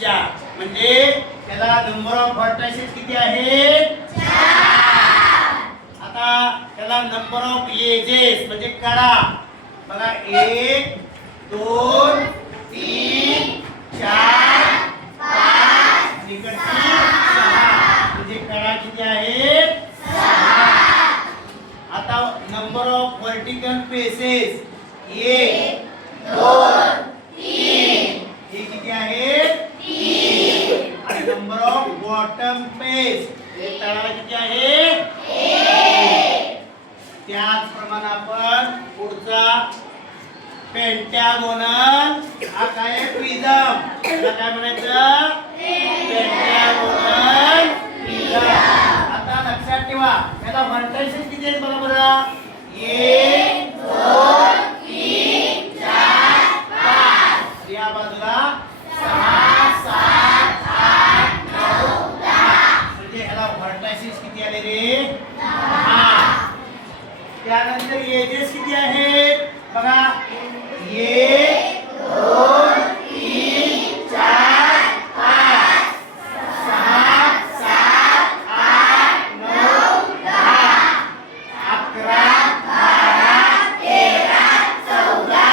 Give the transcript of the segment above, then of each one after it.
4 म्हणजे त्याला number of vertices किती आहेत 4. आता त्याला नंबर ऑफ एजेस म्हणजे कडा बघा 1 2 3 4 5 निकटची 6 म्हणजे कडा किती आहेत 6. आता नंबर ऑफ व्हर्टिकल पेसेस 1 2 3 हे किती आहेत 3. आणि नंबर ऑफ बॉटम पेस हे तळाला किती आहे 1. त्याचप्रमाणे आपण पुढचा पेंटॅगोनल हा काय प्रिझम त्याला काय म्हणायचं पेंटॅगोनल प्रिझम. आता लक्षात ठेवा याला व्हर्टायसेस किती आहेत बघा बरं 1 2 3 4 5 या बाजूला 6 7 8 9 10 म्हणजे याला व्हर्टायसेस किती आले रे 10. त्यानंतर एजेस किती आहेत बघा 1 2 3 4 5 6 7 8 9 10 11 12 13 14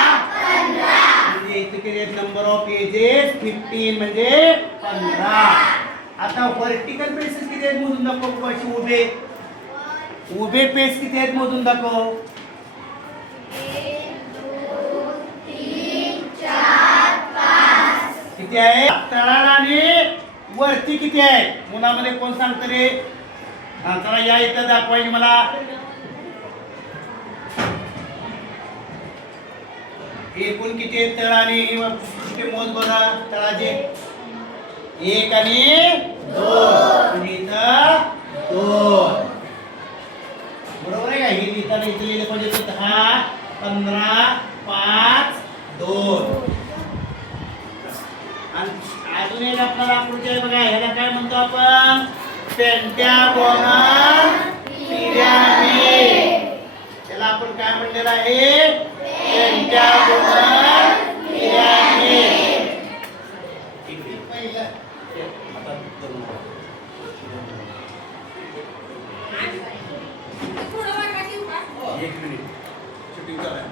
15 म्हणजे इथे किती आहेत नंबर ऑफ एजेस 15 म्हणजे 15. आता व्हर्टिकल पेसेस किती आहेत मोजून दाखव कशी उभे पेस किती आहेत मोजून दाखव 1 2 3 4 5 किती आहे तळाला आणि वरती किती आहे मुलामध्ये कोण सांगतं रे चला या इथं दाखवायची मला एकूण किती आहेत तळ आणि किती मोज बघा तळाचे 1 आणि 2 म्हणजे इथं 2 बरोबर आहे का हे लिहिताना इथे लिहिले पाहिजे 10 15 5 2 आणि अजून एक आपल्याला आकृती आहे बघा ह्याला काय म्हणतो आपण पेंटॅगोनल पिरॅमिड. त्याला आपण काय म्हणलेलं आहे पेंटॅगोनल पिरॅमिड. एक मिनिट शूटिंग चालू आहे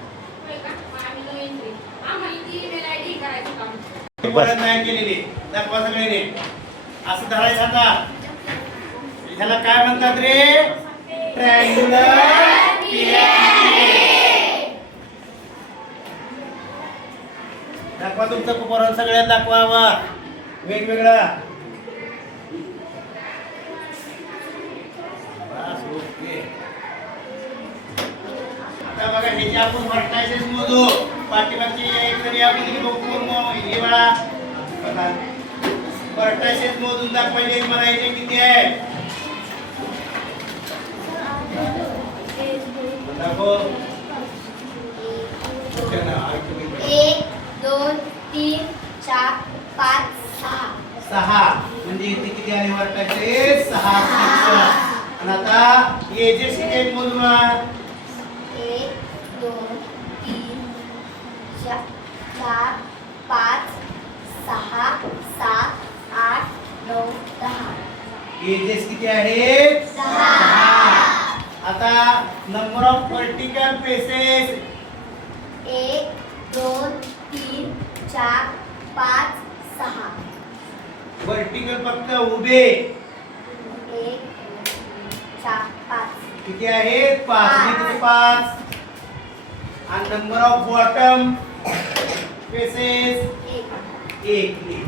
परत नाही केलेली दाखवा सगळ्यांनी असं धरायचं आता ह्याला काय म्हणतात रे ट्रायंग्युलर पिरॅमिड. दाखवा तुमचं पोरांना सगळ्यात दाखवा वेगवेगळा आता बघा ह्याची आपण व्हर्टायसेस मोजू पाठीमागची एक तरी आपण बघून हे बघा व्हर्टायसेस मोजून दाखवायचे मला याचे किती आहे दाखव 1 2 3 4 5 6 म्हणजे इथे किती आले व्हर्टायसेस 6 आणि आता एजेस किती आहेत मोजून 1 2 3 4 5 6 7 8 9 10 एजेस किती आहेत 6. आता number of vertical faces 1 2 3 4 5 6 vertical फक्त उभे 1 4 5 किती आहेत 5 आणि नंबर ऑफ बॉटम पेसेस 1 1